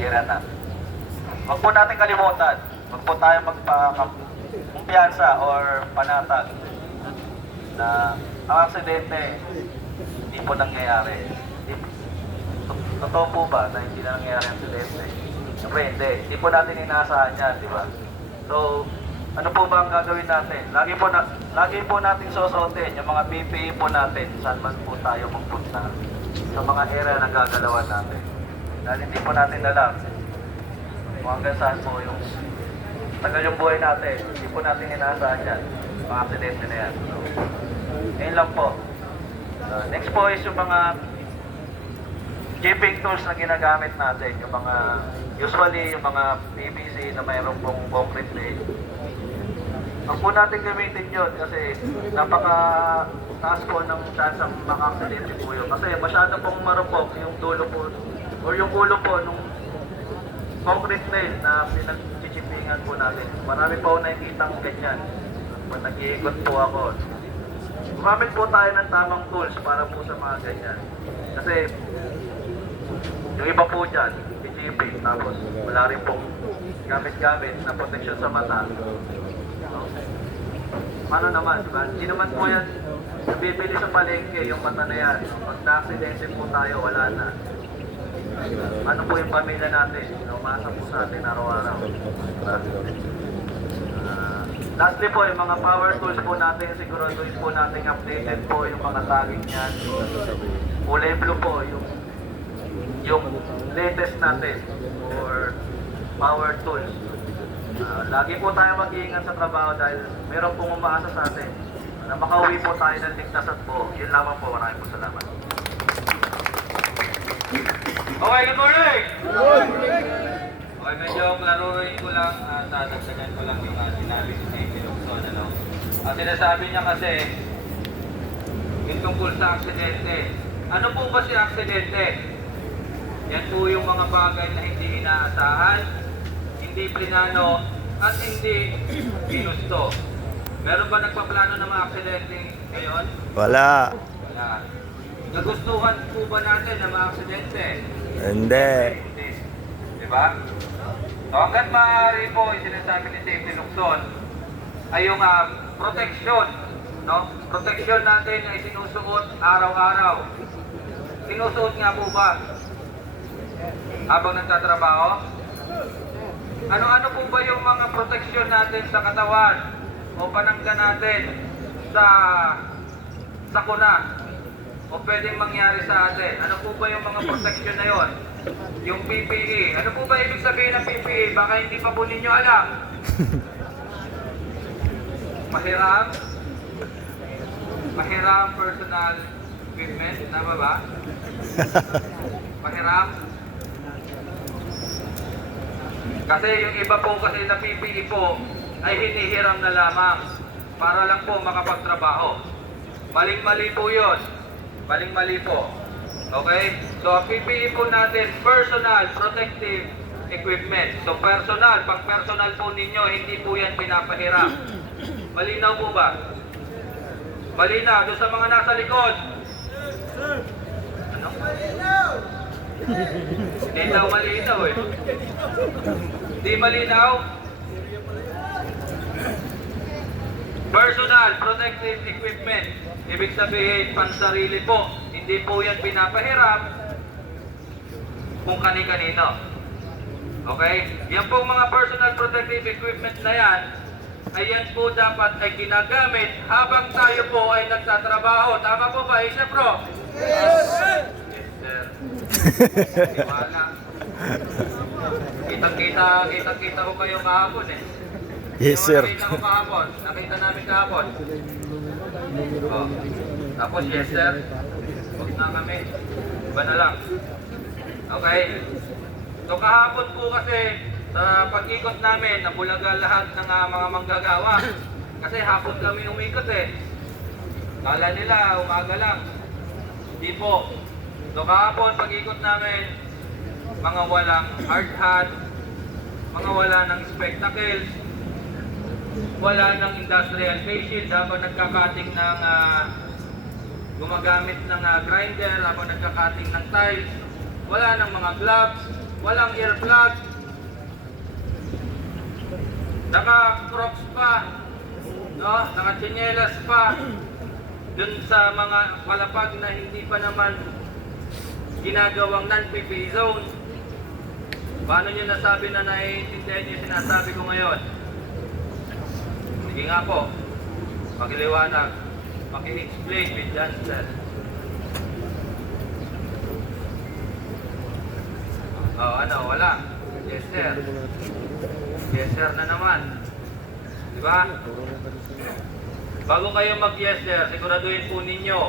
area natin. Huwag po natin kalimutan, huwag po tayo magpa-kumpiyansa or panatag na ang aksidente hindi po nangyayari. Totoo po ba na hindi na nangyayari ang aksidente? Siyempre hindi. Hindi po natin inaasahan yan, di ba? So, ano po ba ang gagawin natin? Lagi po natin susuotin yung mga PPE po natin saan man po tayo magpunta sa mga area na gagalawan natin. Dahil hindi po natin alam kung hanggang saan po yung tagal yung buhay natin. Hindi po natin inaasahan yan. Mga aksidente na yan. So, ngayon lang po. Next po is yung mga keeping tools na ginagamit natin. Yung mga, usually yung mga PVC na mayroon pong concrete blade. Huwag po natin gamitin yun kasi napaka-taas po ng chance ang mga aksidente po yun. Kasi masyado pong marupok yung dulo po o yung ulo po nung concrete nail na pinag-chichipingan po natin. Marami po nakikitang ganyan. Pag nag-iikot po ako. Gumamit po tayo ng tamang tools para po sa mga ganyan. Kasi yung iba po dyan, chichipin, tapos wala rin pong gamit-gamit na protection sa mata. Paano naman, diba? Hindi naman po yan nabibili sa palengke, yung mata na yan. Pag na-aksidente po tayo, wala na. Ano po yung pamilya natin? Umasa po sa atin araw-araw. Lastly po, yung mga power tools po natin, siguraduhin po natin updated po yung mga tagging niyan. Kulay blue po, yung latest natin for power tools. Lagi po tayo mag-iingat sa trabaho dahil meron pong umaasa sa atin na makauwi po tayo ng ligtas at buo. Yun lamang po. Maraming po salamat. Okay, good morning! Okay, medyo klaruhin ko lang, dadagdagan ko lang yung sinabi ni St. Lukson. Sinasabi niya kasi yung tungkol sa aksidente. Ano po ba si aksidente? Yan po yung mga bagay na hindi inaasahan, hindi plinano, at hindi ginusto. Meron ba nagpaplano ng mga aksidente ngayon? Wala. Wala. Nagustuhan po ba natin ng mga aksidente? Hindi. Hindi. Diba? So hanggat maaari po, yung sinasabi ni Safety Lukson, ay yung protection. No? Protection natin ay sinusuot araw-araw. Sinusuot nga po ba? Habang nagtatrabaho? Ano-ano po ba yung mga protection natin sa katawan o panangga natin sa sakuna o pwedeng mangyari sa atin? Ano po ba yung mga protection na yon? Yung PPE. Ano po ba ibig sabihin ng PPE? Baka hindi pa po ninyo alam. Mahiram? Mahiram personal equipment. Tama ba? Mahiram? Kasi yung iba po kasi na PPE po ay hinihiram na lamang para lang po makapagtrabaho. Maling-mali po yun. Maling-mali po. Okay? So ang PPE po natin, personal protective equipment. So personal, pag personal po ninyo, hindi po yan pinapahiram. Malinaw po ba? Malinaw. Doon sa mga nasa likod. Ano? Hindi daw malinaw eh. Hindi malinaw? Personal protective equipment. Ibig sabihin, pansarili po. Hindi po yan pinapahiram kung kani-kanino. Okay? Yan po mga personal protective equipment na yan, ay yan po dapat ay ginagamit habang tayo po ay nagtatrabaho. Tama po ba, Isha Pro? Yes, sir. Wala. Kitang-kita ko kayo kahapon eh. Yes, sir. Nakita ko kahapon. Nakita namin kahapon. Oh. Tapos, yes, sir. Huwag na kami. Iba na lang. Okay? So, kahapon po kasi sa pag-ikot namin, nabulaga lahat ng mga manggagawa. Kasi hapon kami umikot eh. Kala nila, umaga lang. Hindi po. So kahapon, pag-ikot namin, mga walang hard hat, mga wala ng spectacles, wala ng industrial face shield habang nagkakating ng gumagamit ng grinder habang nagkakating ng tiles, wala ng mga gloves, walang earplug, naka-crocs pa, no? Naka-tsinelas pa, dun sa mga palapag na hindi pa naman ginagawang non-PPE zone. Paano nyo nasabi na naiintindihan nyo yung sinasabi ko ngayon? Sige nga po, pakiliwanag, paki-explain with Johnson. Oh, ano, wala. Yes, sir. Yes, sir na naman. Di ba? Bago kayo mag-yes, sir, siguraduhin po ninyo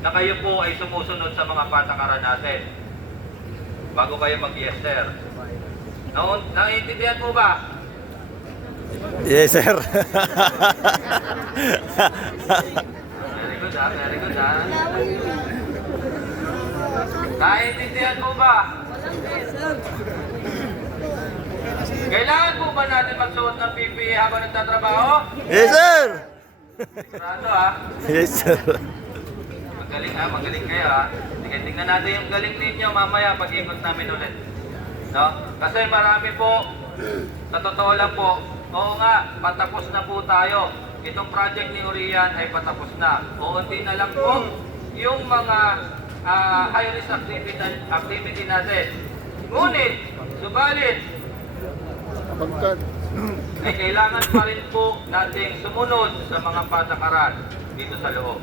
na kayo po ay sumusunod sa mga patakaran natin. Bago kayo mag-yes, sir. Naiintindihan po ba? Yes, sir. Very good, ha? Very good, ha? Naiintindihan po ba? Kailangan po ba natin magsuot ng PPE habang nagtatrabaho? Yes, sir. Sigurado, ha? Yes, sir. Magaling, ha? Magaling kayo, ha? Sige, tingnan natin yung galing ninyo mamaya pag-ikot namin ulit. No? Kasi marami po, sa totoo lang po, oo nga, patapos na po tayo. Itong project ni Urian ay patapos na. Uunti na lang po yung mga high-risk activity natin. Ngunit, subalit, ay kailangan pa rin po nating sumunod sa mga patakaran dito sa loob.